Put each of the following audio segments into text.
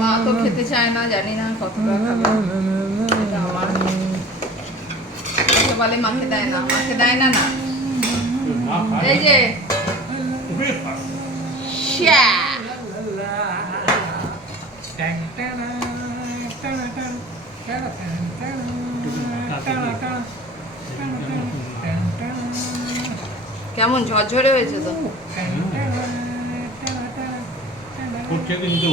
মা তো খেতে চায় না জানি না কতটা আমার বলে মাকে দেয় না মাকে দেয় না না এই যে উরে শ্যা। কেমন ঝরঝরে হয়েছে তো ফুটছে কিন্তু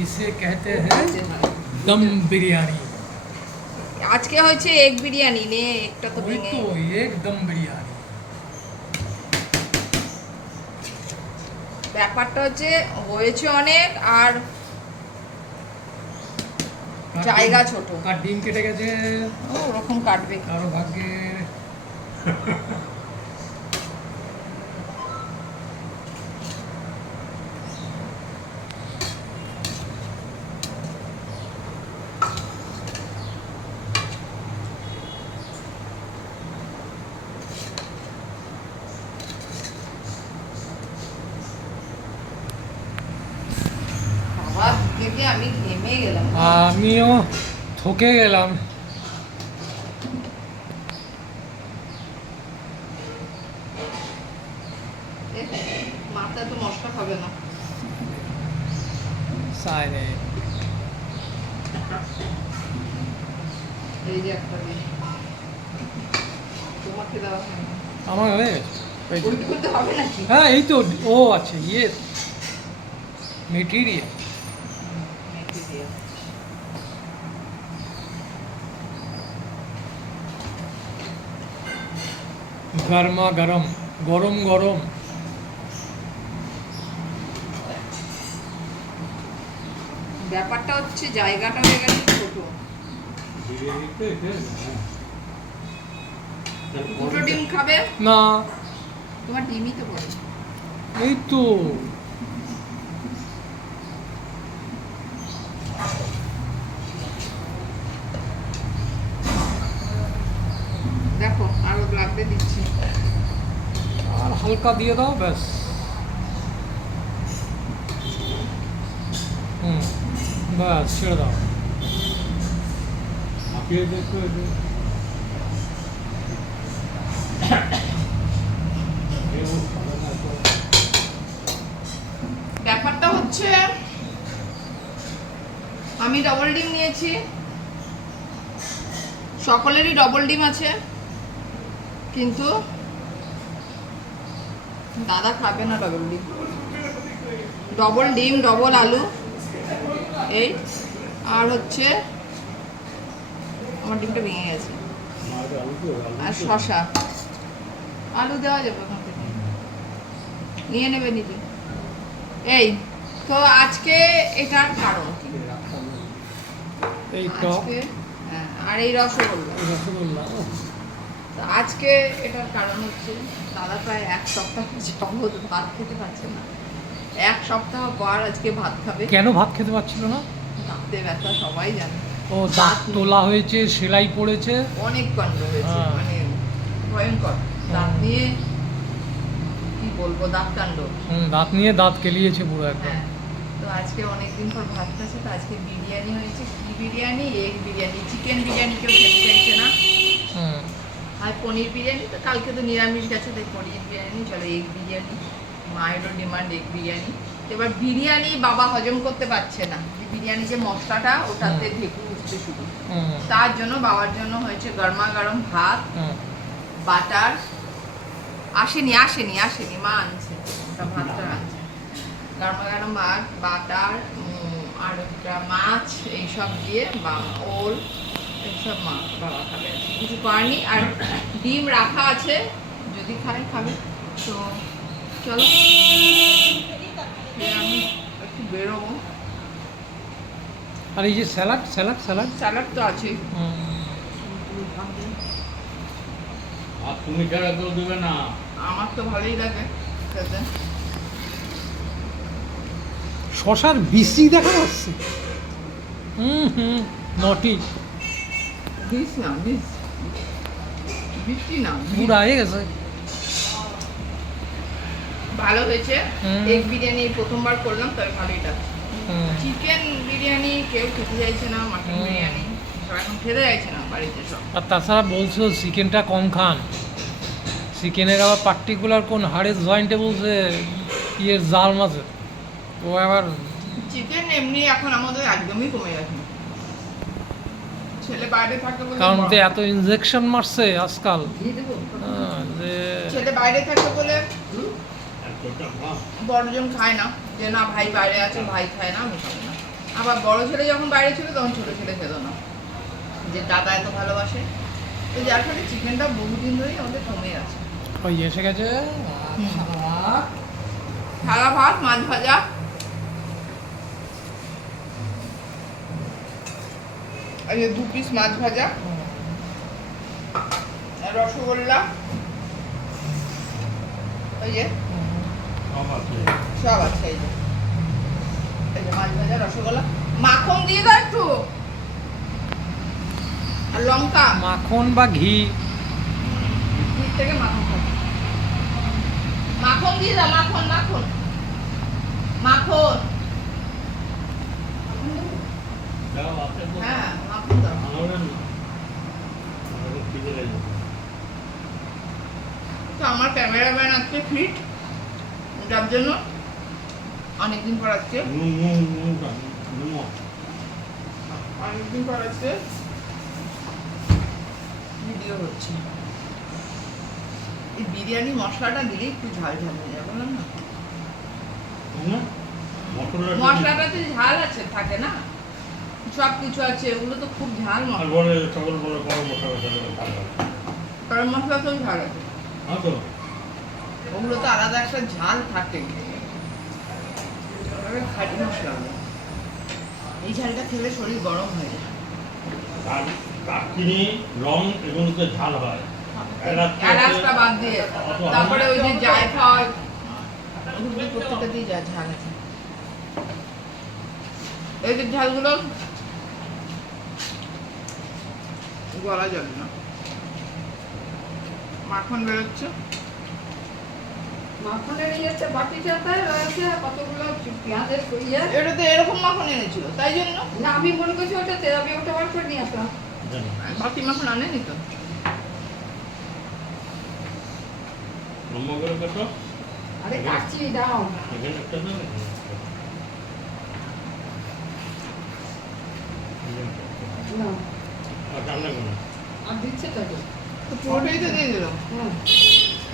इसे कहते हैं দম বিরিয়ানি। আজকে হয়েছে এগ বিরিয়ানি নে একটা তো ভেঙে তো এগ দম বিরিয়ানি। ব্যাপারটা হচ্ছে হয়েছে অনেক আর জায়গা ছোট। আর ডিম কেটে গেছে? ওরকম কাটবে। কারও ভাগ্যে। আমিও থকে গেলাম। এ, মাথা তো মশলা খাবে না। সাইরে। এই যে একটা তোমাকে দেওয়া আমার হয়ে গেছে? এই হ্যাঁ তো ও আচ্ছা ইয়ে। মেটেরিয়াল। দিয়ে। গরমা গরম গরম গরম ব্যাপারটা হচ্ছে জায়গাটা হয়ে গেছে ছোট। হ্যাঁ। দুটো ডিম খাবে? না। তোমার ডিমই তো বলে এই তো। লাগবে দিচ্ছি। আর হালকা দিয়ে দাও ব্যাস। হুম ব্যাস ছেড়ে দাও। ব্যাপারটা হচ্ছে আমি ডবল ডিম নিয়েছি। সকলেরই ডবল ডিম আছে। কিন্তু দাদা খাবে না ডবল ডিম। ডবল ডিম ডবল আলু। এই আর হচ্ছে আমার ডিমটা ভেঙে গেছে। আর। শশা আলু দেওয়া যাবে ওখান থেকে। নিয়ে নেবে নিজে। এই তো আজকে এটার কারণ কি? এই টক। হ্যাঁ, আর এই রসগোল্লা। রসগোল্লা আজকে এটার কারণ হচ্ছে দাদা প্রায় এক সপ্তাহ যাবৎ ভাত খেতে পারছে না। এক সপ্তাহ পর আজকে ভাত খাবে। কেন ভাত খেতে পারছিল না? দাঁতে ব্যথা সবাই জানে। ও দাঁত তোলা হয়েছে সেলাই পড়েছে। অনেক কাণ্ড হয়েছে হ্যাঁ। মানে ভয়ঙ্কর। দাঁত নিয়ে কি বলব দাঁত কাণ্ড। হুম, দাঁত নিয়ে দাঁত কেলিয়েছে পুরো একদম। হ্যাঁ তো আজকে অনেকদিন পর ভাত খাচ্ছে তো আজকে বিরিয়ানি হয়েছে। কি বিরিয়ানি? এগ বিরিয়ানি চিকেন বিরিয়ানি কেউ খেতে চাইছে না। হুম। আর পনির বিরিয়ানি তো কালকে তো নিরামিষ গেছে তাই পনির বিরিয়ানি চলো এগ বিরিয়ানি মায়েরও ডিমান্ড এগ বিরিয়ানি। এবার বিরিয়ানি বাবা হজম করতে পারছে না। বিরিয়ানি যে মশলাটা ওটাতে ঢেকে শুধু। হুম। তার জন্য বাবার জন্য হয়েছে গরমা গরম ভাত বাটার। আসেনি আসেনি আসেনি মা আনছে। ভাতটা আনছে। গরমা গরম ভাত বাটার আর একটা মাছ এইসব দিয়ে বা ওল এইসব মা বাবা খাবে। কিছু করেনি। আর ডিম রাখা আছে। যদি খায় খাবে। তো চলো। এবার আমি একটু বেরোবো। আর এই যে স্যালাড স্যালাড স্যালাড? স্যালাড তো আছেই। আর তুমি ছাড়া কেউ দেবে না। আমার তো ভালোই লাগে খেতে। শশার বিসি দেখা যাচ্ছে। হুম হুম। নটি। না না। পুরা হয়ে গেছে। ভালো হয়েছে। এগ বিরিয়ানি প্রথমবার করলাম তবে ভালোই লাগছে। চিকেন বিরিয়ানি কেউ খেতে চাইছে না মাটন বিরিয়ানি। খেতে চাইছে না বাড়িতে সব। আর তাছাড়া বলছো চিকেনটা কম খান। চিকেনের আবার পার্টিকুলার কোন হাড়ের জয়েন্টে বলছে ইয়ের জাল মাছে ও আবার চিকেন এমনি এখন আমাদের একদমই কমে গেছে। ছেলে বাইরে থাকে বলে কারণ তো এত ইনজেকশন মারছে আজকাল। হ্যাঁ, যে ছেলে বাইরে থাকে বলে বড়জন খায় না যে না ভাই বাইরে আছে ভাই খায় না আমি খাব না। আবার বড় ছেলে যখন বাইরে ছিল তখন ছোট ছেলে খেত না। যে দাদা এত ভালোবাসে। তো যার ফলে চিকেনটা বহুদিন ধরেই আমাদের কমে আছে। ওই এসে গেছে। থালা ভাত মাছ ভাজা। আর দু পিস মাছ ভাজা। রসগোল্লা। ওই যে সব আছে। এই যে। এই যে মাছ ভাজা রসগোল্লা। মাখন দিয়ে দাও একটু। আর লঙ্কা। মাখন বা ঘি? দিক থেকে মাখন মাখন দিয়ে দাও মাখন মাখন। মাখন। হ্যাঁ মাখন দাও আনবেন না আমাকে খিদে লেগে তো আমার ক্যামেরাম্যান আজকে ফিট। যার জন্য অনেকদিন পর আজকে। অনেকদিন পর আজকে ভিডিও হচ্ছে। এই বিরিয়ানি মশলাটা দিলে একটু ঝাল ঝাল হয়ে যাবে বললাম না? নুন মশলা মশলাটাতে ঝাল আছে থাকে না? সব কিছু আছে ওগুলো তো খুব ঝাল মশলা। গরম মশলা তো ঝাল আছে। তো ওগুলো তো আলাদা একটা ঝাল থাকে এবারে মশলা এই ঝালটা খেলে শরীর গরম হয়ে যায়। আর দারচিনি লং এগুলোতে ঝাল হয়। এলাচটা বাদ দিয়ে। তারপরে ওই যে জায়ফল। ওগুলো প্রত্যেকটাতেই যা ঝাল আছে। এই যে ঝালগুলো গলা যাবে না। মাখন বেরোচ্ছে। মাখনের ইয়েতে বাটিটাতে রয়েছে কতগুলো পেঁয়াজের ইয়ে এটাতে এরকম মাখন এনেছিল তাই জন্য? না আমি মনে করছি ওটাতে আমি ওটা বার করে নিয়ে আসলাম। মাখন আনেনি তো? আরে কাটছি দাও। এখানে একটা দাও। না। আর দিচ্ছে তাকে তো পুরোটাই তো দিয়ে দিলাম।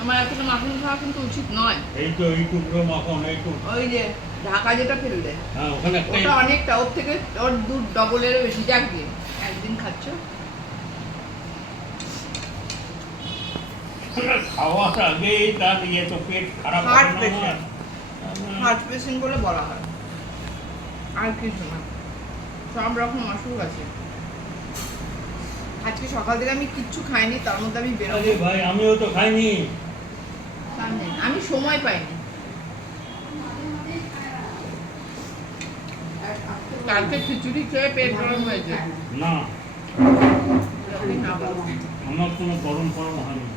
আমার এতটা মাখন খাওয়া কিন্তু উচিত নয়। এই তো এই টুকরো মাখন এই টুকরো। ওই যে ঢাকা যেটা ফেললে হ্যাঁ ওখানে ওটা অনেকটা ওর থেকে ওর দু ডবলেরও বেশি। যাক দিয়ে একদিন খাচ্ছ। খাওয়ার আগেই তার ইয়ে তো পেট খারাপ? হার্ট পেশেন্ট বলে বলা হয়। আর কিছু না। সব রকম অসুখ আছে। আজকে সকাল থেকে আমি কিচ্ছু খাইনি তার মধ্যে আমি আরে বেরোবো ভাই আমিও তো খাইনি। আমি সময় পাইনি। কালকে খিচুড়ি খেয়ে পেট গরম হয়েছে না। আমার কোনো গরম ফরম হয়নি।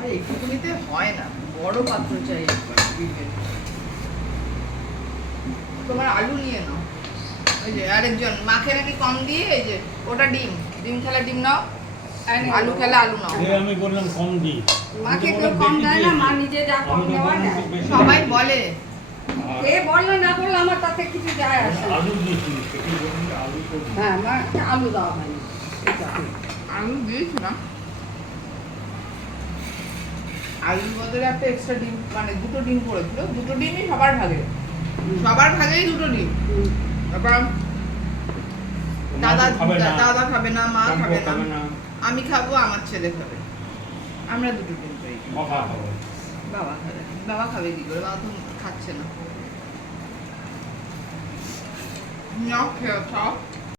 আর একটুকুনিতে হয় না বড় পাত্র চাই। তোমার আলু নিয়ে নাও। ওই যে আরেকজন মাকে নাকি কম দিয়ে এই যে ওটা ডিম ডিম খেলে ডিম নাও আলু খেলে আলু নাও। আমি বললাম কম দিই মাকে কেউ কম দেয় না মা নিজে যা কম আমি তো নেওয়া বললাম নেয় যে বেশি সবাই বলে। কে বললে না বললে আমার তাতে কিছু যায় আসে আলু হ্যাঁ আমার আলু দেওয়া হয়নি। আলু দিয়েছিলাম। আলুর বদলে একটা এক্সট্রা ডিম মানে দুটো ডিম পড়েছিল দুটো ডিমই সবার ভাগে। সবার ভাগেই দুটো ডিম। তারপর দাদা দাদা খাবে না মা খাবে না। আমি খাব আমার ছেলে খাবে। আমরা দুটো পেয়েছি বাবা খাবে। বাবা খাবে। কি করে? বাবা তো খাচ্ছে না। নক খেয়ে খাও